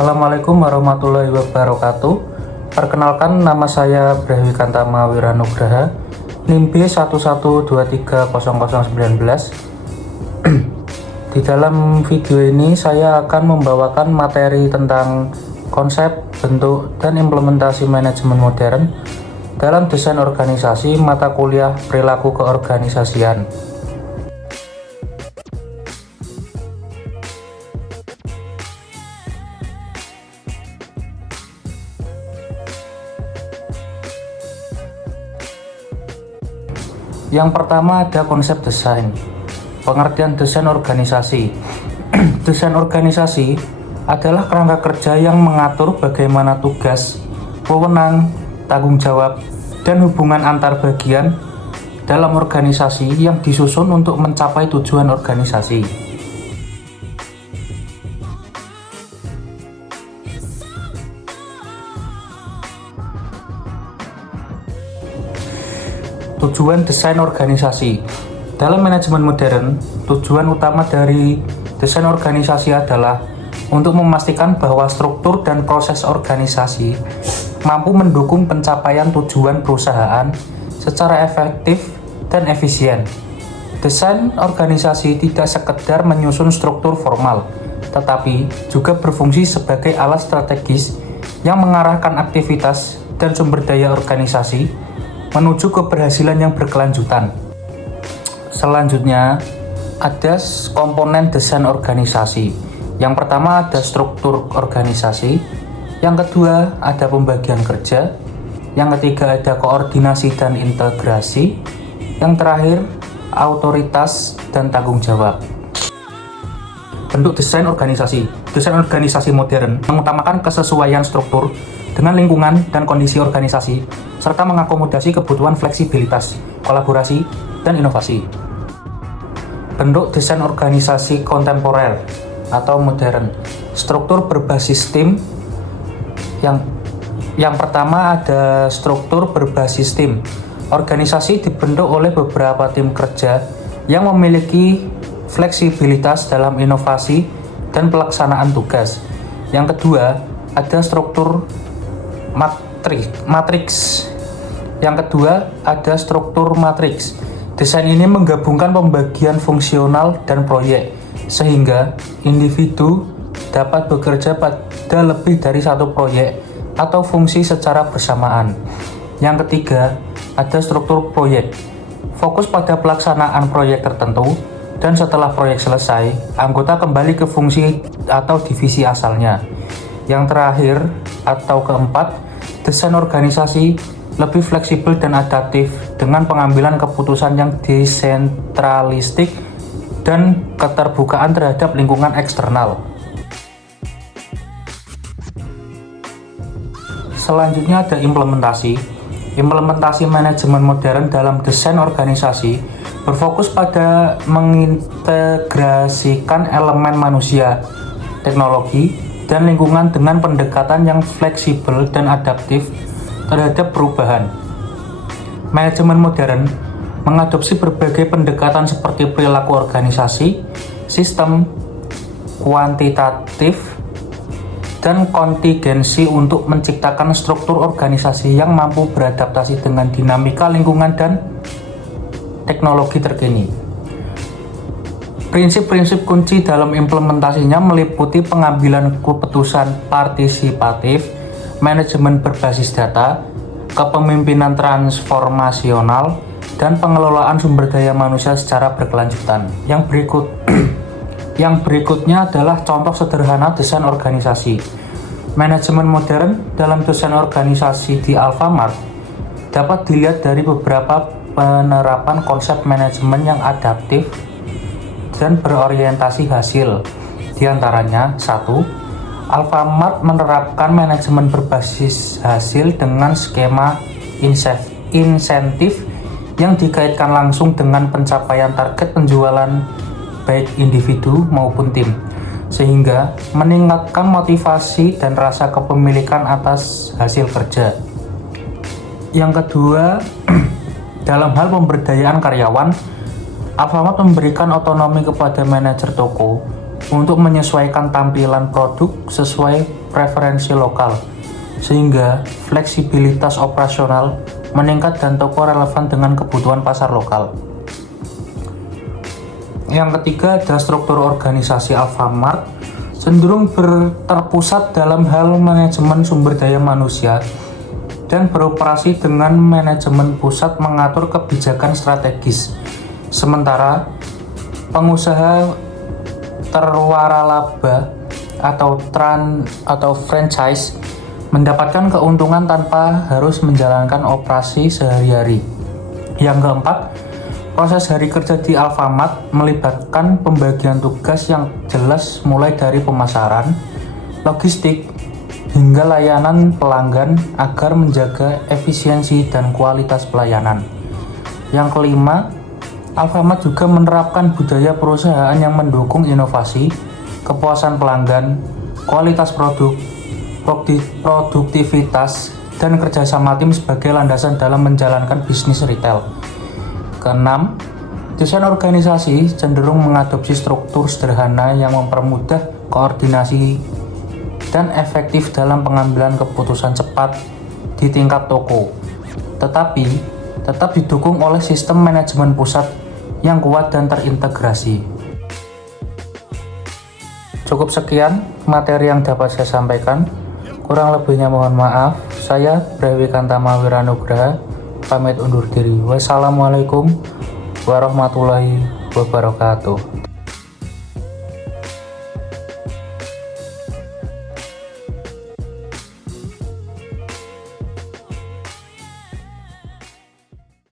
Assalamualaikum warahmatullahi wabarakatuh. Perkenalkan, nama saya Brawi Kantama Wiranugraha, NIM B11230019. Di dalam video ini saya akan membawakan materi tentang konsep, bentuk, dan implementasi manajemen modern dalam desain organisasi mata kuliah perilaku keorganisasian. Yang pertama ada konsep desain. Pengertian desain organisasi. Desain organisasi adalah kerangka kerja yang mengatur bagaimana tugas, wewenang, tanggung jawab, dan hubungan antar bagian dalam organisasi yang disusun untuk mencapai tujuan organisasi. Tujuan desain organisasi. Dalam manajemen modern, tujuan utama dari desain organisasi adalah untuk memastikan bahwa struktur dan proses organisasi mampu mendukung pencapaian tujuan perusahaan secara efektif dan efisien. Desain organisasi tidak sekedar menyusun struktur formal, tetapi juga berfungsi sebagai alat strategis yang mengarahkan aktivitas dan sumber daya organisasi menuju keberhasilan yang berkelanjutan. Selanjutnya, ada komponen desain organisasi. Yang pertama ada struktur organisasi, yang kedua ada pembagian kerja, yang ketiga ada koordinasi dan integrasi, yang terakhir autoritas dan tanggung jawab. Bentuk desain organisasi. Desain organisasi modern mengutamakan kesesuaian struktur dengan lingkungan dan kondisi organisasi, serta mengakomodasi kebutuhan fleksibilitas, kolaborasi, dan inovasi. Bentuk desain organisasi kontemporer atau modern. Struktur berbasis tim. Yang pertama ada struktur berbasis tim. Organisasi dibentuk oleh beberapa tim kerja yang memiliki fleksibilitas dalam inovasi dan pelaksanaan tugas. Yang kedua, ada struktur matriks. Yang kedua, ada struktur matriks. Desain ini menggabungkan pembagian fungsional dan proyek, sehingga individu dapat bekerja pada lebih dari satu proyek atau fungsi secara bersamaan. Yang ketiga, ada struktur proyek. Fokus pada pelaksanaan proyek tertentu, dan setelah proyek selesai, anggota kembali ke fungsi atau divisi asalnya. Yang terakhir atau keempat, desain organisasi lebih fleksibel dan adaptif dengan pengambilan keputusan yang desentralistik dan keterbukaan terhadap lingkungan eksternal. Selanjutnya ada implementasi. Implementasi manajemen modern dalam desain organisasi berfokus pada mengintegrasikan elemen manusia, teknologi, dan lingkungan dengan pendekatan yang fleksibel dan adaptif terhadap perubahan. Manajemen modern mengadopsi berbagai pendekatan seperti perilaku organisasi, sistem, kuantitatif, dan kontingensi untuk menciptakan struktur organisasi yang mampu beradaptasi dengan dinamika lingkungan dan teknologi terkini. Prinsip-prinsip kunci dalam implementasinya meliputi pengambilan keputusan partisipatif, manajemen berbasis data, kepemimpinan transformasional, dan pengelolaan sumber daya manusia secara berkelanjutan. Yang berikutnya adalah contoh sederhana desain organisasi. Manajemen modern dalam desain organisasi di Alfamart dapat dilihat dari beberapa penerapan konsep manajemen yang adaptif dan berorientasi hasil. Di antaranya, 1. Alfamart menerapkan manajemen berbasis hasil dengan skema insentif yang dikaitkan langsung dengan pencapaian target penjualan baik individu maupun tim, sehingga meningkatkan motivasi dan rasa kepemilikan atas hasil kerja. Yang kedua, dalam hal pemberdayaan karyawan, Alfamart memberikan otonomi kepada manajer toko untuk menyesuaikan tampilan produk sesuai preferensi lokal, sehingga fleksibilitas operasional meningkat dan toko relevan dengan kebutuhan pasar lokal. Yang ketiga adalah struktur organisasi Alfamart cenderung terpusat dalam hal manajemen sumber daya manusia dan beroperasi dengan manajemen pusat mengatur kebijakan strategis. Sementara pengusaha terwaralaba atau franchise mendapatkan keuntungan tanpa harus menjalankan operasi sehari-hari. Yang keempat, proses hari kerja di Alfamart melibatkan pembagian tugas yang jelas mulai dari pemasaran, logistik, hingga layanan pelanggan agar menjaga efisiensi dan kualitas pelayanan. Yang kelima, Alfamart juga menerapkan budaya perusahaan yang mendukung inovasi, kepuasan pelanggan, kualitas produk, produktivitas, dan kerjasama tim sebagai landasan dalam menjalankan bisnis retail. Keenam, desain organisasi cenderung mengadopsi struktur sederhana yang mempermudah koordinasi dan efektif dalam pengambilan keputusan cepat di tingkat toko, tetapi tetap didukung oleh sistem manajemen pusat yang kuat dan terintegrasi. Cukup sekian materi yang dapat saya sampaikan. Kurang lebihnya mohon maaf. Saya Brewi Kantama Wiranugraha pamit undur diri. Wassalamualaikum warahmatullahi wabarakatuh.